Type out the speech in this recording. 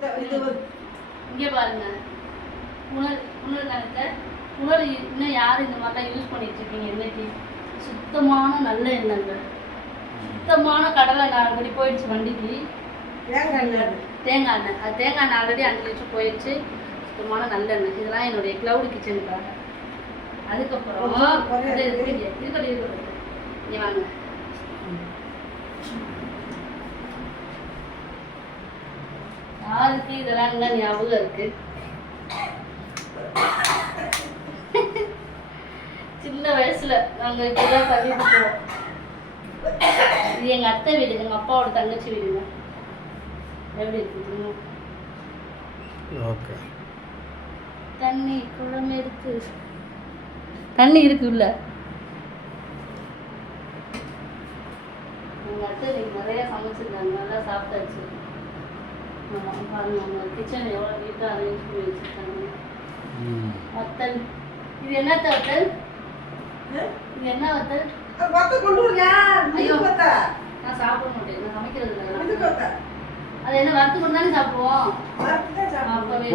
இங்கே பாருங்க புனல் இன்னும் யாரும் இந்த மாதிரிலாம் யூஸ் பண்ணிட்டு இருக்கீங்க இன்னைக்கு சுத்தமான நல்ல எண்ணெய்ங்க சுத்தமான கடலை எண்ணெய் ஆல்ரெடி போயிடுச்சு வண்டிக்கு தேங்காய் எண்ணெய் அது தேங்காய் எண்ணெய் ஆல்ரெடி 5 லிட்டர் போயிடுச்சு சுத்தமான நல்லெண்ணெய் இதெல்லாம் என்னுடைய க்ளவுட் கிச்சனுக்காக அதுக்கப்புறம் இருக்கட்டும் இங்கே வாங்க யாருக்கு இதெல்லாம் என்ன ஞாபகம் இருக்கு சின்ன வயசுல நாங்க இப்பதான் தள்ளிட்டு போவோம் இது எங்க அத்தை வீடு எங்க அப்பாவோட தங்கச்சி வீடுங்க எப்படி இருக்கு தண்ணி குளம் இருக்கு தண்ணி இருக்குல்ல எங்க அத்தை இன்னைக்கு நிறைய சமைச்சிருக்காங்க நல்லா சாப்பிட்டாச்சு பாருங்க அவங்க கிச்சன் எவ்வளோ நீட்டாக அரேஞ்ச் பண்ணி வச்சுருக்காங்க வத்தல் இது என்னத்த வத்தல் இது என்ன வத்தல் ஐயோ நான் சாப்பிட மாட்டேன் நான் சமைக்கிறது இல்லை அது என்ன வறுத்து கொண்டு தானே சாப்பிடுவோம் அப்பவே